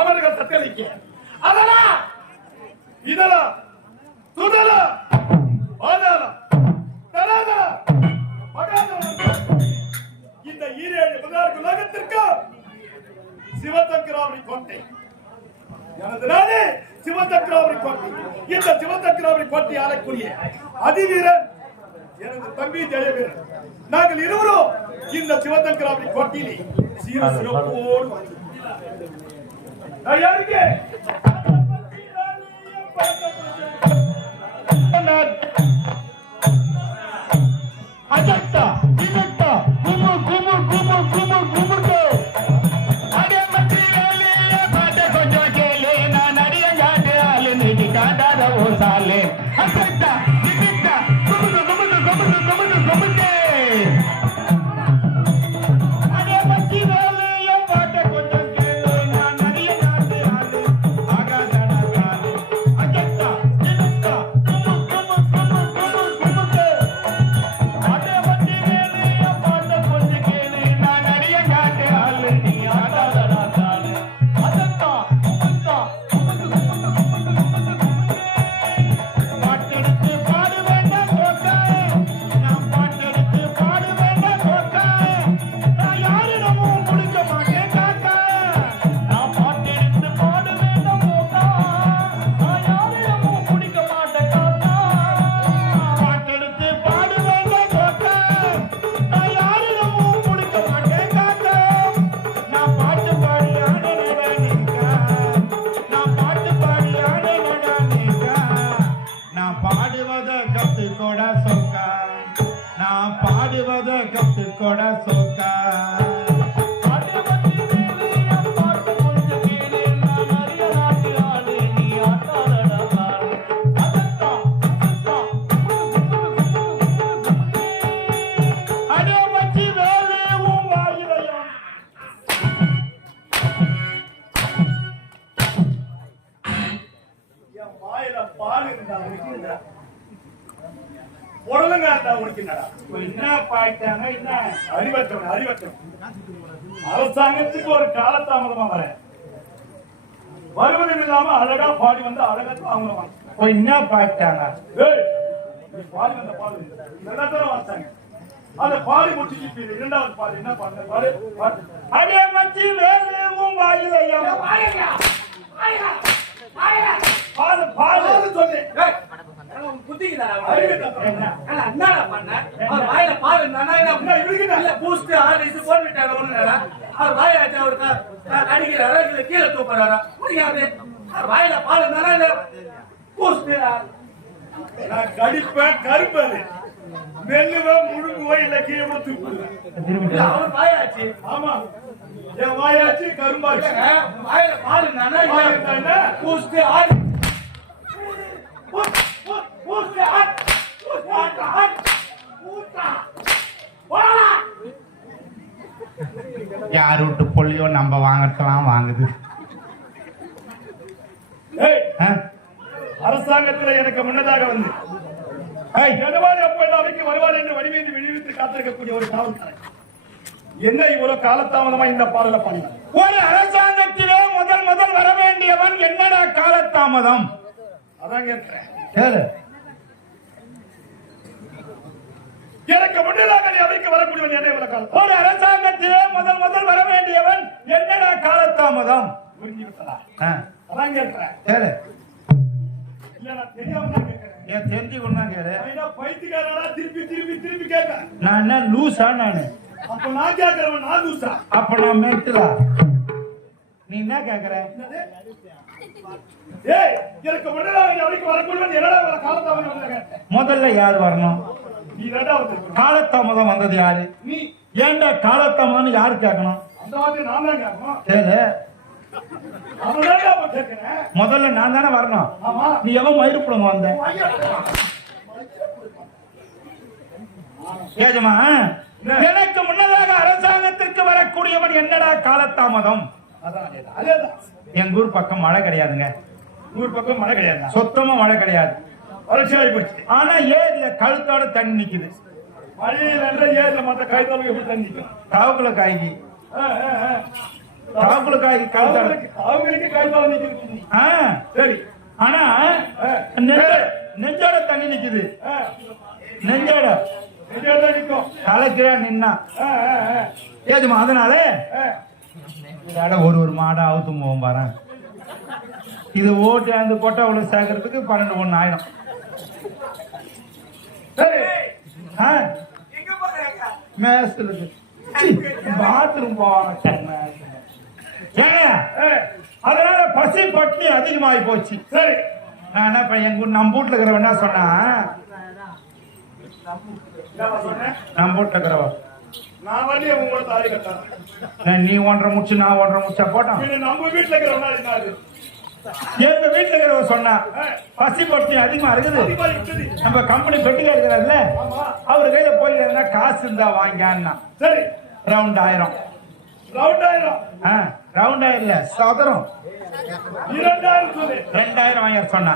அவர்கள் தத்தளிக்க அதெல்லாம் இதெல்லாம் துடலாம் பாதாளம் தராதரம் இந்த ஈரேழு 16 உலகத்திற்கு சிவசக்கராவதி கோட்டை எனது நாடு சிவசக்கராவதி கோட்டை. இந்த சிவசக்கராவதி கோட்டை ஆளக்கூடிய அதிவீரன் எனது தம்பி ஜெயவீரன். நாங்கள் இருவரும் இந்த சிவசக்கராவதி கோட்டையிலே சீர சிறப்போடு அஜக்தா விஜக்தா குமு குமு குமு குமு குமுக்கு அடே மத்திரேலே பாட்ட கொஞ்சம் கேளே நான் அடியங்காட்டு ஆளு நீடி காட்டாத ஓ சாலே அஜக்தா விஜக்தா குமுக்கு குமுக்கு குமுக்கு குமுக்கு குமுக்கு அடே மத்திரேலே பாட்ட கொஞ்சம் கேளே நான் அடியங்காட்டு ஆளு ஆகாதடா காலே அஜக்தா விஜக்தா குமு குமு குமு குமு குமுக்கு அரசாங்கத்துக்கு ஒரு காலதாமதமா வர வருவதும் இல்லாம அழகா பாடி வந்து அழகா தாமதம் என்ன பாட்டாங்க பாடி வந்த பாடு எல்லாத்தையும் வாசிச்சாங்க. அதை பாடி முடிச்சு இரண்டாவது பாடு என்ன பாடு பாடு பாட்டு அதே மச்சி வேலையும் வாயிலையும் பாடு பாடு சொன்னேன். கீழே தூக்குறாரா வாயில பால் கடிப்பேன் கருப்பது மெல்லுவேன் முழுங்குவேன் இல்ல கீழே தூக்குவேன். அவர் வாயாச்சு. ஆமா என் வாயாச்சு கரும்பாச்சு. வாயில பால் என்னன்னா பூஸ்ட் ஆடு யார் விட்டு பொல்லியோ நம்ம வாங்கறதெல்லாம் வாங்குது. அரசாங்கத்தில் எனக்கு முன்னதாக வந்து அவைக்கு வருவார் என்று வடிவேந்து விழிவித்து காத்திருக்கக்கூடிய ஒரு காவல்துறை என்ன இவ்வளவு காலதாமதமா இந்த பாடல பாடினார். ஒரு அரசாங்கத்திலே முதல் வர வேண்டியவன் என்னடா காலதாமதம்? அதான் கேட்கிறேன். எனக்கு முன்னதாக நீ அவைக்கு வரக்கூடியவன் என்ன இவ்வளவு காலம்? ஒரு அரசாங்கத்திலே முதல் வர வேண்டியவன் என்னடா காலதாமதம்? புரிஞ்சு விட்டதா? அதான் கேட்கிறேன். இல்ல நான் தெரியாம தான் கேட்கிறேன். ஏன் தெரிஞ்சு கொண்டா கேளு. பைத்தியக்காரனா திருப்பி கேட்க. நான் என்ன லூசா? நானு அப்ப நான் கேட்கிறவன் நான் லூசா? அப்ப நான் மென்டலா? நீ என்ன கேட்கிற? ஏய் எனக்கு முன்னதாக நீ அவைக்கு வரக்கூடியவன் என்னடா காலதாமதம்? முதல்ல யார் வரணும்? நீ ரெண்டாவது. காலத்தாமதம் வந்தது யாரு? நீ. ஏன்டா காலத்தாமதம் யாரு கேட்கணும்? அந்த வார்த்தை நான் தான் கேட்கணும். சரி, அதுதான் அப்ப கேட்கிறேன். முதல்ல நான் தானே வரணும். ஆமா. நீ எவன் மயிர்ப்புடுங்க வந்த? ஏஜமா, எனக்கு முன்னதாக அரசாங்கத்திற்கு வரக்கூடியவன் என்னடா காலத்தாமதம்? அதேதான். எங்க ஊர் பக்கம் மழை கிடையாதுங்க. ஊர் பக்கம் மழை கிடையாது. சுத்தமா மழை கிடையாது. வறட்சி ஆகி போச்சு. ஆனா ஏரியில கழுத்தோட தண்ணி நிக்குது. மழையில ஏரியில மற்ற கைத்தொழில் எப்படி தண்ணி நிற்கும்? காவுக்குள்ள காய்கி காவுக்குள்ள காய்கி கழுத்தோட அவங்களுக்கு கைத்தொழில் நிற்கிறது. சரி, ஆனா நெஞ்சோட தண்ணி நிக்குது. நெஞ்சோட நிற்கும். கலக்கிறா நின்னா ஏதுமா, அதனால ஒரு மாடை அவுத்து போவோம் பாரு. இது ஓட்டு அந்த கொட்டை உள்ள சேர்க்கறதுக்கு 12 ஆயிரம். மேஸ்துக்கு பாத்ரூம் போவாங்க. அதனால பசி பட்டி அதிகமாகி போச்சு. சரி, நான் என்ன நம்ம வீட்டுல இருக்கிறவன் என்ன சொன்னா, நம்ம வீட்டுல இருக்கிறவ நான் வந்து உங்களோட தாலி கட்டான். நீ 1.5 முடிச்சு நான் 1.5 முடிச்சா போட்டான். நம்ம வீட்டுல இருக்கிறவனா எங்க வீட்டுல இருக்கிறவ சொன்னா பசி பட்டி அதிகமா இருக்குது. நம்ம கம்பெனி பெட்டிக்கா இருக்கிறாருல, அவரு கையில போய் காசு இருந்தா வாங்கினா. சரி, ரவுண்ட் 1000. ரவுண்ட் 1000? ரவுண்ட் 1000 இல்ல, சதுரம் 2000 சொல்லு. 2000 வாங்க சொன்னா.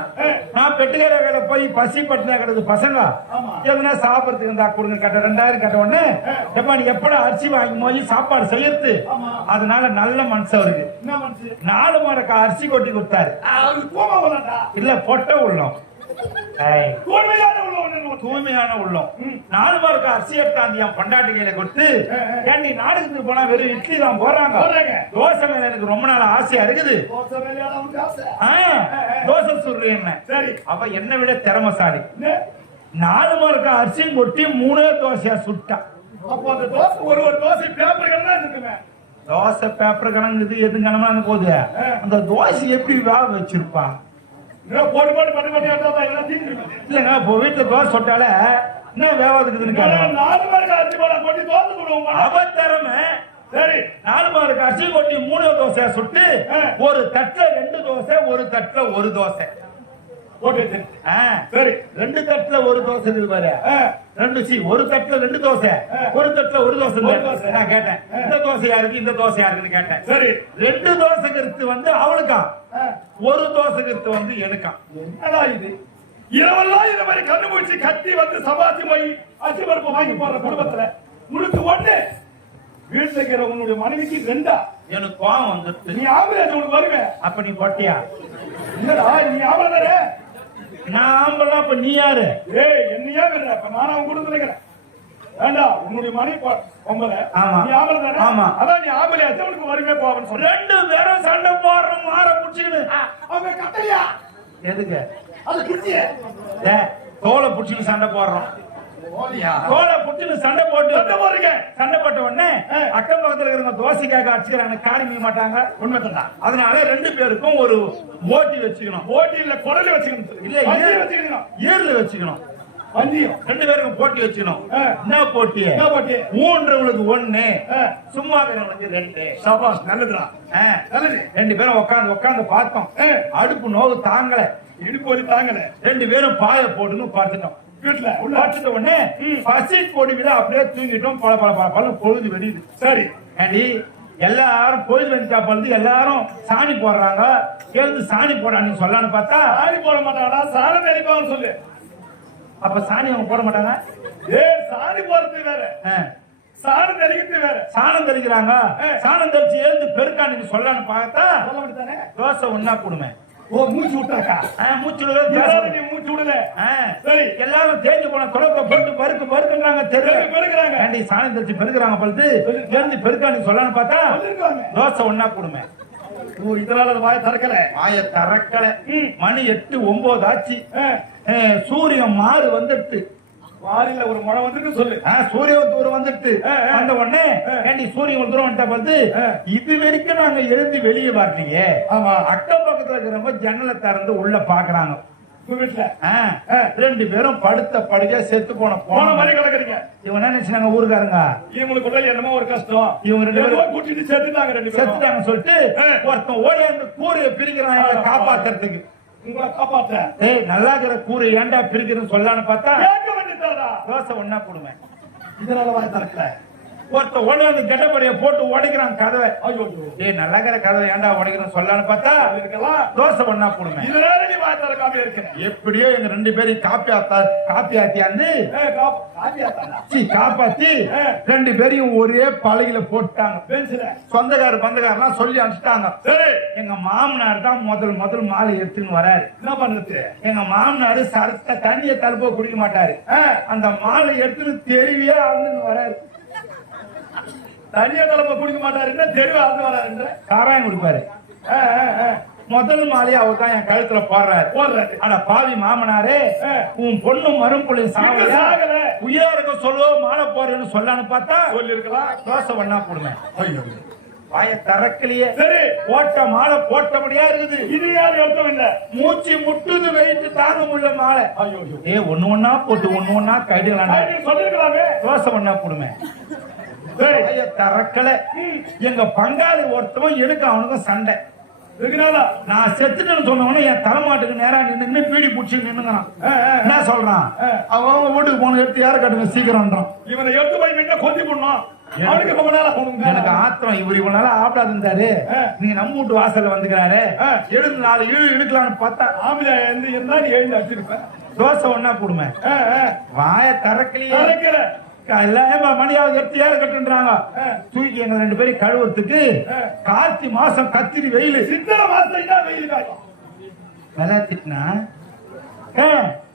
நான் பெட்டிக்கார கையில போய் பசி பட்டினா கிடக்குது பசங்க, எதுனா சாப்பிடறதுக்கு இருந்தா கொடுங்க கேட்ட. 2000 கேட்ட உடனே எப்ப நீ எப்படா அரிசி வாங்கி போய் சாப்பாடு செய்யறது? அதனால நல்ல மனுஷன் அவருக்கு 4 மரக்கா அரிசி கொட்டி கொடுத்தாரு. இல்ல பொட்டை உள்ளம், தூய்மையான உள்ளம். 4 மரக்கா அரிசி எடுத்தாந்து என் பொண்டாட்டி கையில கொடுத்து, ஏன்டி நாடகத்துக்கு போனா வெறும் இட்லி தான் போறாங்க, தோசை மேல எனக்கு ரொம்ப நாள் ஆசையா இருக்குது, தோசை சுடுறேன் என்ன. சரி, அவ என்ன விட திறமசாலி. 4 மரக்கா அரிசியும் கொட்டி 3 தோசையா சுட்டா. அப்போ அந்த தோசை ஒரு தோசை பேப்பர் கணக்கு இருக்குமே. தோசை பேப்பர் கணங்குது, எது கணக்கு போகுது. அந்த தோசை எப்படி வேக வச்சிருப்பா? போட்டு போட்டு பட்டு பட்டு எடுத்தா எல்லாம் தீர்ந்து இல்லங்க. இப்போ வீட்டுல தோசை சொட்டால என்ன வேவாதுக்குதுன்னு 4 மரக்கா அரிசி போட கொட்டி தோசை போடுவோம். அவ திறமை. சரி, 4 மரக்கா அரிசி கொட்டி 3 தோசையா சுட்டு, ஒரு தட்டுல 2 தோசை, ஒரு தட்டுல 1 தோசை போட்டு. சரி, 2 தட்டுல 1 தோசை இருக்கு பாரு. ஒரு தட்டுல 2 தோசை, ஒரு தட்டுல 1 தோசை. நான் கேட்டேன், இந்த தோசை யாருக்கு இந்த தோசை யாருக்குன்னு கேட்டேன். சரி, 2 தோசை கருத்து வந்து அவளுக்கா, 1 தோசை கருத்து வந்து எனக்கா. என்னடா இது? இரவெல்லாம் இந்த மாதிரி கண்டுபிடிச்சு கட்டி வந்து சபாத்தி போய் அச்சு பருப்பு வாங்கி போற குடும்பத்துல உனக்கு 1, வீட்டுல இருக்கிற உன்னுடைய மனைவிக்கு 2. எனக்கு கோவம் வந்துட்டு. நீ ஆம்பளை உனக்கு வருவேன். அப்ப நீ பொட்டியா? இல்லடா, நீ ஆம்பளை. நான் ஆம்பளை, அப்ப நீ யாரு? என்னையா வேற? அப்ப நான் அவன் கொடுத்து நினைக்கிறேன். வேண்டா, உன்னுடைய மனைவி பொம்பளை, நீ ஆம்பளை தானே? ஆமா. அதான் நீ ஆம்பளை ஆச்சு, உனக்கு வருவே போவன்னு சொல்ல. 2 பேரும் சண்டை போடுறோம், மாற புடிச்சுக்கிட்டு. அவங்க கட்டலையா? எதுக்கு? அது புடிச்சிய தோலை புடிச்சுட்டு சண்டை போடுறோம். தோலை புடிச்சுட்டு சண்டை போட்டு சண்டை போட்ட உடனே அக்கம் பக்கத்துல இருக்கிறவங்க தோசைக்காக அடிச்சுக்கிறாங்க, காரி மீக மாட்டாங்க. உண்மைதான். அதனால 2 பேருக்கும் ஒரு ஓட்டி வச்சுக்கணும். ஓட்டி இல்ல, குரல் வச்சுக்கணும். இல்ல, ஏர்ல வச்சுக்கணும். 2 பேருக்கும் போட்டி வச்சுக்கணும். என்ன போட்டி? ஊன்றவங்களுக்கு 1, சும்மா இருக்கிறவங்களுக்கு 2. சபாஷ், நல்லதுடா. 2 பேரும் உட்காந்து பார்த்தோம். அடுப்பு நோவு தாங்கல, இடுப்பு வலி தாங்கல. 2 பேரும் பாய போட்டுன்னு பார்த்துட்டோம். வீட்டுல பார்த்துட்ட உடனே பசி கொடி விட அப்படியே தூங்கிட்டோம். பல பொழுது வெடியுது. சரி, ஆண்டி எல்லாரும் பொழுது வெடிச்சா பொழுது எல்லாரும் சாணி போடுறாங்க. எழுந்து சாணி போடான்னு சொல்லலான்னு பார்த்தா சாணி போட மாட்டாங்கடா, சாணம் தெளிப்பாங்கன்னு சொல்லு. அப்ப சாணி அவங்க போட மாட்டாங்க. சாணி போறது வேற, சாணம் தெளிக்கிறது வேற. சாணம் தெளிக்கிறாங்க. சாணம் தெளிச்சு எழுந்து பெருக்கான்னு சொல்லலான்னு பார்த்தா தோசை ஒன்னா கொடுமை. மூச்சு விட்டாக்கா? மூச்சு விடல, மூச்சு விடல. சரி, எல்லாரும் தேஞ்சு போன தொடக்க போட்டு பருக்குறாங்க, பெருக்குறாங்க. சாணம் தெளிச்சு பெருக்குறாங்க பொழுது எழுந்து பெருக்கான்னு சொல்லலான்னு பார்த்தா தோசை ஒன்னா கொடுமை. இதனால வாய திறக்கல. மணி 8, 9 ஆச்சு. சூரியன் மாறு வந்துட்டு, வாரில ஒரு மழை வந்துட்டு சொல்லு. சூரியன் தூரம் வந்துட்டு அந்த உடனே ஏண்டி சூரியன் தூரம் வந்துட்டா பார்த்து இது வரைக்கும் நாங்க எழுந்து வெளியே வரலையே. ஆமா, அக்கம் பக்கத்துல இருக்கிறவங்க ஜன்னலை திறந்து உள்ள பாக்குறாங்க. உங்க வீட்டுல ரெண்டு பேரும் படுத்த படுக்க செத்து போன மாதிரி கிடக்குறீங்க. இவங்க என்ன நினைச்சாங்க ஊருக்காரங்க, இவங்களுக்கு உடல் என்னமோ ஒரு கஷ்டம், இவங்க ரெண்டு பேரும் கூட்டிட்டு செத்துட்டாங்க. ரெண்டு பேரும் செத்துட்டாங்க சொல்லிட்டு ஒருத்தன் ஓடி அந்த கூரையை பிரிக்கிறான் காப்பாத்துறதுக்கு. உங்களை காப்பாற்ற நல்லா இருக்கிற கூரை ஏன்டா பிரிக்கிறேன்னு சொல்லலான்னு பார்த்தா கேட்க வேண்டியதா தோசை ஒன்னா போடுவேன். இதனால வாய் திறக்கல. ஒருத்த உடனே அந்த கெட்டப்படிய போட்டு உடைக்கிறான் கதவை. ஐயோ நல்லா இருக்கிற கதவை ஏன்டா உடைக்கிறேன்னு சொல்லலான்னு பார்த்தா தோசை ஒன்னா போடுவேன். இதனால நீ வாய் திறக்காம இருக்க. எப்படியோ எங்க ரெண்டு பேரும் காப்பி ஆத்தியாந்து காப்பாத்தி ரெண்டு பேரையும் ஒரே பழகில போட்டாங்க. பந்தகாரெல்லாம் சொல்லி அனுப்பிச்சிட்டாங்க. எங்க மாமனார் தான் முதல் மாலை எடுத்துன்னு வராரு. என்ன பண்றது, எங்க மாமனாரு சரத்த தண்ணிய தழுப்ப குடிக்க மாட்டாரு. அந்த மாலை எடுத்துன்னு தெருவியே அழுந்துன்னு வராரு. தனியா தலைப்ப குடிக்க மாட்டாருன்னா தெருவா அழுந்து வராரு. சாராயம் குடிப்பாரு. முதல் மாலையை அவர் தான் என் கழுத்துல போடுறாரு. ஆனா பாவி மாமனாரே, உன் பொண்ணு மரும்புள்ளி சாகல உயிரா இருக்க சொல்லுவோ மாலை போறேன்னு சொல்லான்னு பார்த்தா சொல்லிருக்கலாம். தோசை ஒன்னா போடுவேன். வாய தரக்கலையே. சரி, போட்ட மாலை போட்டபடியா இருக்குது. இது யாரும் அர்த்தம் இல்ல. மூச்சு முட்டுது வெயிட்டு தாங்க முடியல மாலை. ஒண்ணு ஒன்னா போட்டு ஒண்ணு ஒன்னா கைடுலாம் சொல்லிருக்கலாமே. தோசை ஒன்னா போடுவேன். தரக்கலை. எங்க பங்காளி ஒருத்தவன் எனக்கு அவனுக்கும் சண்டை. நான் செத்துட்டேன்னு சொன்னவன என் தலைமாட்டுக்கு நேரா நின்று பீடி புடிச்சு நின்னுங்கிறான். என்ன சொல்றான், அவங்க வீட்டுக்கு போன எடுத்து யார கட்டுங்க சீக்கிரம். இவனை எடுத்து போய் கொத்தி போடணும். எனக்கு ஆத்திரம். இவர் இவ்வளவு நாளா ஆப்டாது இருந்தாரு, நீங்க நம்ம வீட்டு வாசல்ல வந்துக்கிறாரு, எடுத்து 4 இழு இழுக்கலாம்னு பார்த்தா ஆம்பளை இருந்தா நீ எழுந்து அடிச்சிருப்பேன். தோசை ஒன்னா போடுவேன். வாய தரக்கலையே. மணியாவது எடுத்து ஏற கட்டுன்றாங்க. தூக்கி எங்க ரெண்டு பேரும் கழுவுறதுக்கு கார்த்தி மாசம் கத்திரி வெயில். சித்திரை மாசம் தான் வெயில் காயும். விளையாட்டுனா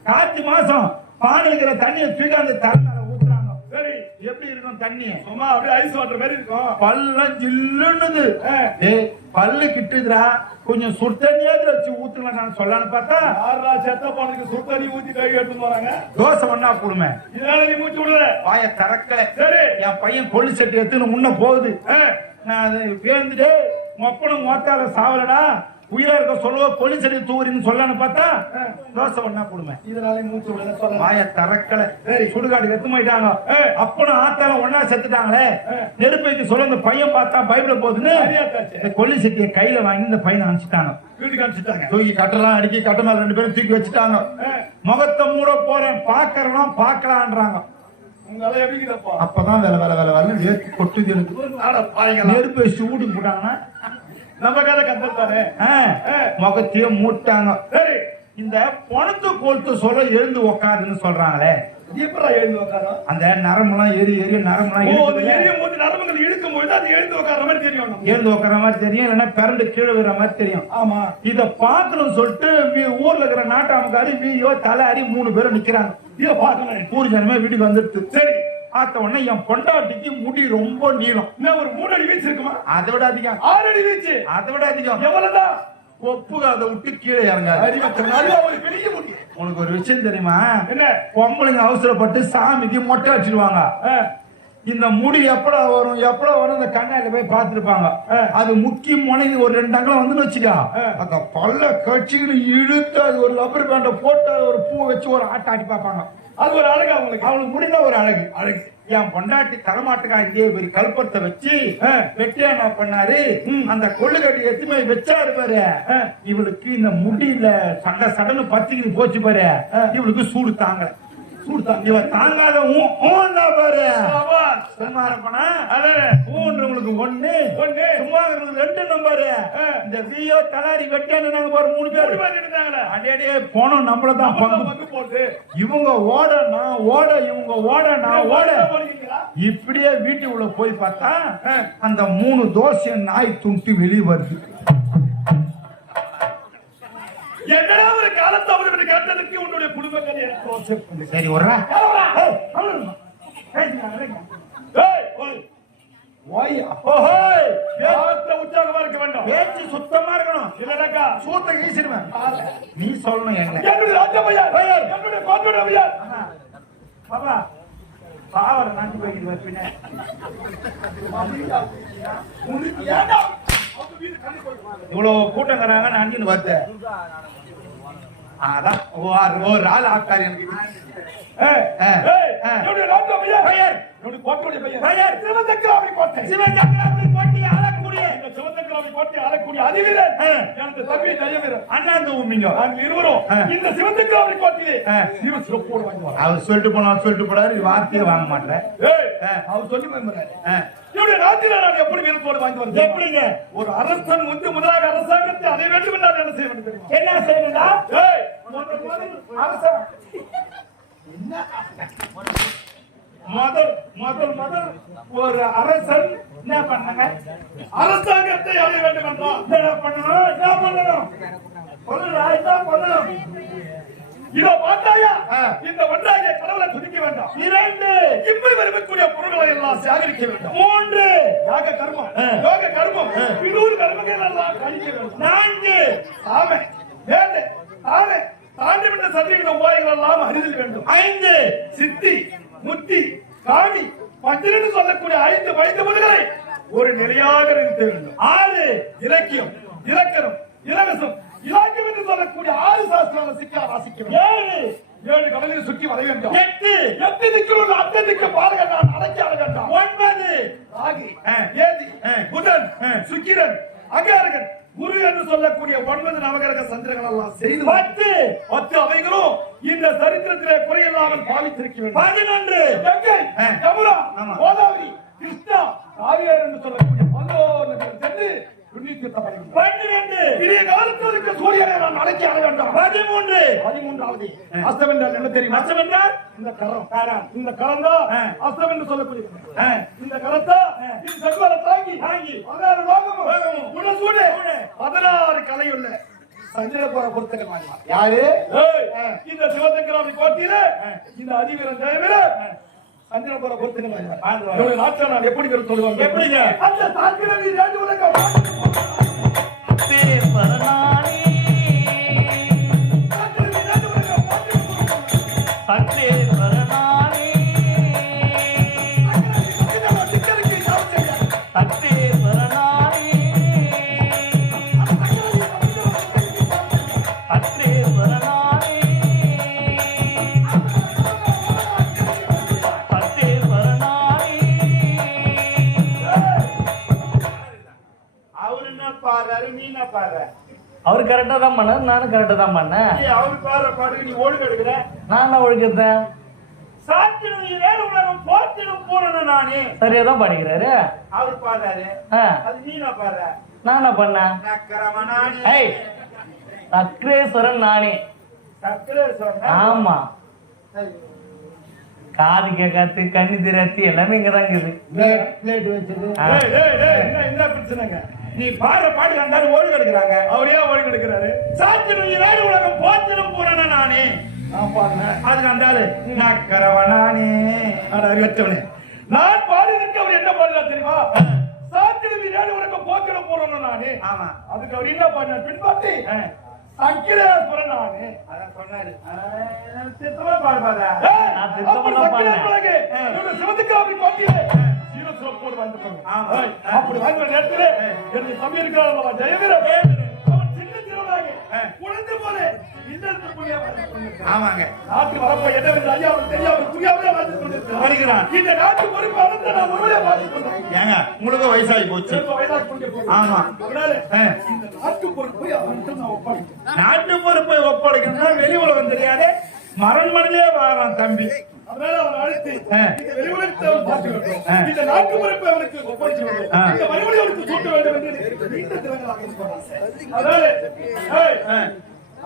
கார்த்தி மாசம் பானை இருக்கிற தண்ணியை தூக்கி அந்த தலை மேல ஊத்துறாங்க. சரி, எப்படி இருக்கும் தண்ணி? சும்மா அப்படியே ஐஸ் வாட்டர் மாதிரி இருக்கும். பல்லம் ஜில்லுன்னுது. பல்லு கிட்டுதுரா, கொஞ்சம் சுத்தண்ணியாவது வச்சு ஊத்துலாம் சொல்லலான்னு பார்த்தா செத்த போனதுக்கு சுத்தண்ணி ஊத்தி கை எடுத்து போறாங்க. தோசை ஒன்னா போடுமே. இதனால நீ மூச்சு விடுற. வாய திறக்கல. சரி, என் பையன் கொள்ளு சட்டி எடுத்துன்னு முன்ன போகுது. நான் அதை பேர்ந்துட்டு மொப்பனும் மொத்தால சாவலடா உயிரா இருக்க சொல்லுவோ கொள்ளு சட்டி தூரின்னு சொல்லலான்னு பார்த்தா தோசை ஒன்னா போடுமே. இதனால மூச்சு விடுற. வாய திறக்கல. சுடுகாடு வெத்து போயிட்டாங்க. அப்பனும் ஆத்தால ஒன்னா செத்துட்டாங்களே. நெருப்பைக்கு சொல்ல இந்த பையன் பார்த்தா பைபிள போகுதுன்னு கொள்ளு சட்டியை கையில வாங்கி இந்த பையனை அனுப்பிச்சிட்டாங்க. வீட்டுக்கு அனுப்பிச்சிட்டாங்க. தூக்கி கட்டெல்லாம் அடிக்கி கட்ட மேல ரெண்டு பேரும் தூக்கி வச்சுட்டாங்க. முகத்தை மூட போறேன் பாக்கறோம் பாக்கலான்றாங்க. அப்பதான் வேலை வேர்த்து கொட்டுது எனக்கு. நெருப்பு வச்சு வீட்டுக்கு போட்டாங்கன்னா நம்ம கதை கத்தானே முகத்தையே மூட்டாங்க. இந்த பணத்து கொளுத்து சொல்ல எழுந்து உக்காருன்னு சொல்றாங்களே, அந்த நரம்புலாம் எரி நரம்புலாம் இழுக்கும் போது அது எழுந்து உட்கார மாதிரி தெரியும். எழுந்து உட்கார மாதிரி தெரியும், இல்லைன்னா பிறண்டு கீழே விடுற மாதிரி தெரியும். ஆமா, இத பாக்கணும்னு சொல்லிட்டு ஊர்ல இருக்கிற நாட்டாமக்காரி வீயோ தலையாரி 3 பேரும் நிக்கிறாங்க. இத பாக்கணும். ஊர் ஜனமே வீட்டுக்கு வந்துடுது. சரி, பார்த்த உடனே என் பொண்டாட்டிக்கு முடி ரொம்ப நீளம். ஒரு 3 அடி வீச்சு இருக்குமா? அதை விட அதிகம். 6 அடி வீச்சு. அதை விட அதிகம். எவ்வளவுதான் கொப்புக்கு அதை விட்டு கீழே இறங்காது. பெரிய முடி. உனக்கு ஒரு விஷயம் தெரியுமா? என்ன? பொம்பளைங்க அவசரப்பட்டு சாமிக்கு மொட்டை அடிச்சிருவாங்க. இந்த முடி எப்படா வரும் இந்த கண்ணாடியில போய் பார்த்துருப்பாங்க. அது முக்கிய முனைக்கு ஒரு 2 அங்கலம் வந்து வச்சுக்கா, அந்த பல்ல கட்சின்னு இழுத்து அது ஒரு லப்பர் பேண்ட போட்டு ஒரு பூ வச்சு ஒரு ஆட்டி பார்ப்பாங்க. அது ஒரு அழகு. அவங்களுக்கு முடியல ஒரு அழகு. என் பொண்டாட்டி தலைமாட்டுக்கா இதே பெரிய கல்பத்தை வச்சு வெட்டியா என்ன பண்ணாரு, அந்த கொள்ளுக்கட்டி எத்துமே வச்சாரு பாரு. இவளுக்கு இந்த முடியல சடன்னு பத்திக்கிட்டு போச்சு பாரு. இவளுக்கு சூடு தாங்கல. இவ தாங்காத பாரு. சும்மா இருப்பனா ஊன்றவங்களுக்கு 1 சும்மா 2 நம்பரு. இந்த வியோ தலாரி வெட்டாங்க பாரு 3 பேர். அடே போனோம் நம்மளதான் பங்கு போட்டு இவங்க ஓட நான் ஓட இவங்க ஓட நான் ஓட. இப்படியே வீட்டுக்குள்ள போய் பார்த்தா அந்த 3 தோசை நாய் துண்டு வெளியே வருது. என்னடா ஒரு காலத்தை அவர்கள் கேட்டதற்கு உன்னுடைய குடும்பங்கள் எனக்கு சரி வர்றா. உற்சாகமா இருக்க வேண்டும். பேச்சு சுத்தமா இருக்கணும். இல்லடா சூத்த ஈசிடுவேன். நீ சொல்லணும் என்ன? என்னுடைய ராஜபையா என்னுடைய கோட்டுடைய பாபா பாவர நாட்டு போயிட்டு வரப்பினே இவ்வளவு கூட்டங்கிறாங்க. நான் அஞ்சுன்னு பார்த்தேன். அதான் ஒரு ஆள் ஆக்கார் எனக்கு. ஏய், ஆ. ஏய், ஆ. என்னுடைய நாட்டு பெயர் பெயர். என்னுடைய கோட்டையுடைய பெயர் பெயர். சிவசக்கராபுரி கோட்டை. சிவசக்கராபுரி கோட்டை ஆளக்கூடிய இந்த சிவசக்கராபுரி கோட்டை ஆளக்கூடிய அதிவீரன் ஆ. எனது தம்பி ஜெயவீரன். அண்ணாந்து உண்மைங்க. நாங்கள் இருவரும் ஆ. இந்த சிவசக்கராபுரி கோட்டையை ஆ. சீர சிறப்போடு வாங்குவார். அவர் சொல்லிட்டு போனாரு, வார்த்தையை வாங்க மாட்டேன். ஏய், ஆ. அவர் சொல்லி போகிறாரு. ஆ. என்னுடைய நாட்டில் நான் எப்படி வீரத்தோடு வாங்கி வருது? எப்படிங்க? ஒரு அரசன் முதலாக அரசாங்கத்தை அதை வேண்டும் என்றால் என்ன செய்ய வேண்டும் தெரியுமா? என்ன செய்யணும்டா? ஏய், முதல் அரசன் முதல் ஒரு அரசன் என்ன பண்ணாங்க? அரசாங்கத்தை அடைய வேண்டும் என்றால் என்ன பண்ணணும்? சொல்லுடா, என்ன பண்ணணும்? இதோ பார்த்தாயா? ஆ. இந்த ஒன்றாக கடவுளை துதிக்க வேண்டாம். 2 இம்மை வரக்கூடிய பொருள்களை எல்லாம் சேகரிக்க வேண்டும். 3 யாக கர்மம், ஆ. யோக கர்மம், விதூர் கர்மங்கள் எல்லாம் கழிக்க வேண்டும். 4 ஆமை, வேலை, தானே, தாண்டி விட்ட சதவீத உபாயங்கள் எல்லாம் அறிதல் வேண்டும். 5 சித்தி, முத்தி, காணி, 12 சொல்லக்கூடிய 5 வைத்தவர்களை ஒரு நிலையாக நிறுத்த வேண்டும். 6 இலக்கியம், இலக்கணம், இலவசம், இலக்கியம் என்று சொல்லக்கூடிய 6 சாஸ்திரங்களை சிக்கா வாசிக்க வேண்டும். 7 கடலில் சுற்றி வர வேண்டும். 8 திக்குள்ள அத்ததிக்கு பாருங்க நான் அடைக்க வேண்டாம். 9 ராகி, ஆ. ஏதி, ஆ. புதன், ஆ. சுக்கிரன், அகாரகன், குரு என்று சொல்லக்கூடிய 9 நவகிரக சந்திரங்கள் எல்லாம் செய்து 10 அவைகளும் இந்த சரித்திரத்திலே குறையில்லாமல் பாவித்திருக்க வேண்டும். 11 கங்கை, ஆ. யமுனா, ஆமா. கோதாவரி, கிருஷ்ணா, காவேரி என்று சொல்லக்கூடிய 11 நதிகள் சென்று புண்ணியத்தீர்த்தப்படுகிறது. 12 இனிய காலத்தில் இருக்க சூரியனை நான் அடக்கி அடைய வேண்டாம். 13 13வது அஸ்தம் என்றால் என்ன தெரியுமா? அச்சம் என்றால் இந்த கரம், இந்த கரம் தான் ஆ. அஸ்தம் என்று சொல்லக்கூடிய ஆ. இந்த கரத்தை இந்த செல்வரை தாங்கி 16 லோகமும் லோகமும் உடசூடு 16 கலையுள்ள சந்திரபுர பொருத்தங்கள் வாங்கினார். யாரு? ஏய், இந்த சிவசங்கராபுரி கோட்டையில இந்த அதிவீரன் ஜெயவீரன் சந்திரபுர பொருத்தங்கள் வாங்கினார். இவருடைய நாட்டை நான் எப்படி பேர் சொல்லுவாங்க? எப்படிங்க? அந்த சாத்திரம் நீ ராஜ உலகம் அவர் என்ன பாடுறாரு, நீ என்ன பாடுற? அவரு கரெக்டா தான் பண்ணாரு, நானும் கரெக்டா தான் பண்ணேன். அவர் பாடுற பாடுக்கு நீ ஓடு கெடுக்கிற. நான் என்ன ஒழுக்கிறேன்? சாத்திரம் ஏழு உலகம் போத்திடும் பூரண நானே. சரியா தான் படிக்கிறாரு. அவர் பாடுறாரு, ஆ, அது நீ என்ன பாடுற? நான் என்ன பண்ணேன்? நக்கரமனானே. ஏய், சக்ரேஸ்வரன் நானே. சக்கரை சொன்ன. ஆமா, காது கேட்காத்து கண்ணு திராத்தி எல்லாமே இங்கதான் இருக்குது. பிளேட் வச்சது. ஆ. ஏய், ஏய், ஏய், என்ன பிரச்சனைங்க? நீ பாடுற பாடு வந்தாரு ஓடு கெடுக்கிறாங்க. அவர் ஏன் ஓடி எடுக்கிறாரு? சாத்திரம் ஏழு உலகம் போத்திடும் பூரண நானே. நான் பாடுனேன். அது வந்தாரு நக்கரவனானே. அறிவற்றவனே, நான் பாடினதுக்கு அவர் என்ன பாடுறாரு தெரியுமா? சாத்திரம் ஏழு உலகம் போக்கிட போறோம் நானே. ஆமா, அதுக்கு அவர் என்ன பாடினார்? பின்பாட்டி ஆ. சக்கிரேஸ்வரன் நானே. அதான் சொன்னாரு. சித்தமா பாடுபாதா? ஏய், நான் திருத்தமா அப்படி தான் பாடினேன். சக்கிரேஸ்வரனுக்கு இவரு சிவத்துக்காக கோட்டிலே சீர சிறப்போடு வந்துட்டாங்க. ஆமா. ஏய், அப்படி வாங்குற நேரத்திலே என்னுடைய தம்பி இருக்கிறாரல்லவா ஜெயவீரன், அவன் சின்ன சிறுவனாக குழந்தை போல இன்னத்துக்குள்ளே வந்து கொண்டிருக்கிறான். ஆமாங்க, நாட்டு வரப்போ என்னவென்று ஐயா அவருக்கு தெரியாமல் புரியாமலே வந்து கொண்டிருக்கிறான். வருகிறான். இந்த நாட்டு பொறுப்பு அறந்த நான் ஒருவரே பார்த்துக் கொண்டேன். ஏங்க உங்களுக்கு வயசாகி போச்சு. சிறப்பு வயதாகி கொண்டே போகுது. ஆமா. அதனால ஆ. இந்த நாட்டு பொறுப்பை அவன்கிட்ட நான் ஒப்படைக்கிறேன். நாட்டு பொறுப்பை ஒப்படைக்கணும்னா வெளி உலகம் தெரியாது, மரண் மணிலே வாழலாம் தம்பி. அதனால அவன் அழைத்து ஆ. இந்த வெளி உலகத்தை அவன் பார்க்க வேண்டும். ஆ. இந்த நாட்டு பொறுப்பை அவனுக்கு ஒப்படைக்க வேண்டும். ஆ. இந்த மறுபடியும் அவனுக்கு சூட்ட வேண்டும் என்று நீண்ட தினங்களாக இருக்கிறான். அதனால ஏய், ஆ.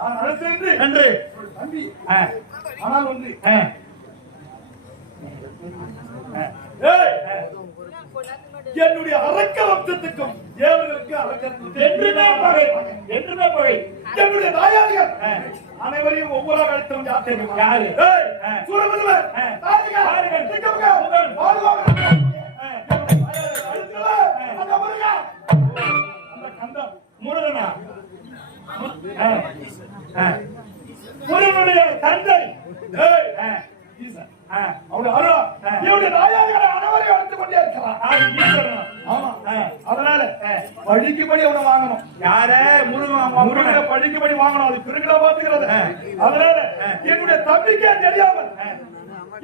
நான் அழைத்து நன்று. தம்பி, ஆ. ஆனால் ஒன்று, ஆ. ஏய், என்னுடைய அரக்க வம்சத்துக்கும் தேவர்களுக்கு அரக்கத்துக்கும் என்றுமே பகை, என்றுமே பகை. என்னுடைய தாயாரிகள் ஆ. அனைவரையும் ஒவ்வொரு அழைத்தவன் யார் தெரியுமா? யாரு? ஏய், ஆ. சூரபதுமன், ஆ. தாரிகா, தாரிகன், திக்கமுக, முகன், பாதுகாவலன். ஆ. என்னுடைய தாயாரை அழைத்தவன், அந்த முருகன், அந்த கந்தன். முருகனா? ஆ. ஆ. முருகனுடைய தந்தை. ஏய், ஆ. ஈசன். ஆ. அவனுடைய அருள் ஆ. என்னுடைய தாயாரிகளை அனைவரையும் அழைத்துக் கொண்டே இருக்கிறான். ஆ, ஈஸ்வரனா? ஆமா. ஆ. அதனால ஆ. வழிக்குப்படி அவனை வாங்கணும். யார? முருகன் முருகனை படிக்கும்படி வாங்கணும். அது பிறகுடா பாத்துக்கிறது. அதனால என்னுடைய தம்பிக்கே தெரியாமல்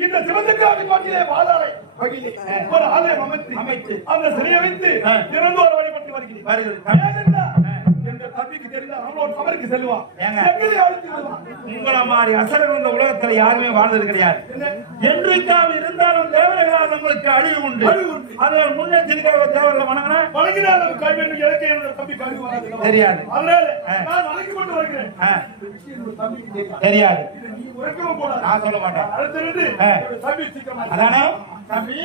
இந்த சிவசக்கராபுரி கோட்டையிலே வாதாளை பகுதி ஒரு ஆலயம் அமைத்து அந்த சிலையை வைத்து திறந்தோர் வழிபட்டு வருகிறேன். என்ற தம்பிக்கு தெரிந்தால் அவனோட சபைக்கு செல்வான். எங்களை அழைத்து வருவான். உங்கள மாதிரி அசரர் இந்த உலகத்துல யாருமே வாழ்ந்தது கிடையாது. என்றைக்காக இருந்தாலும் தேவர்களால் நம்மளுக்கு அழிவு உண்டு. அதனால் முன்னெச்சரிக்கையாக தேவர்களை வணங்கினால் அது கைவேண்டு எனக்கு என்னோட தம்பி கழிவு தெரியாது. அதனால நான் வணங்கி கொண்டு வருகிறேன். தெரியாது. உரைக்கவும் கூடாது. நான் சொல்ல மாட்டேன். அடுத்து தம்பி சீக்கிரமா அதானே தம்பி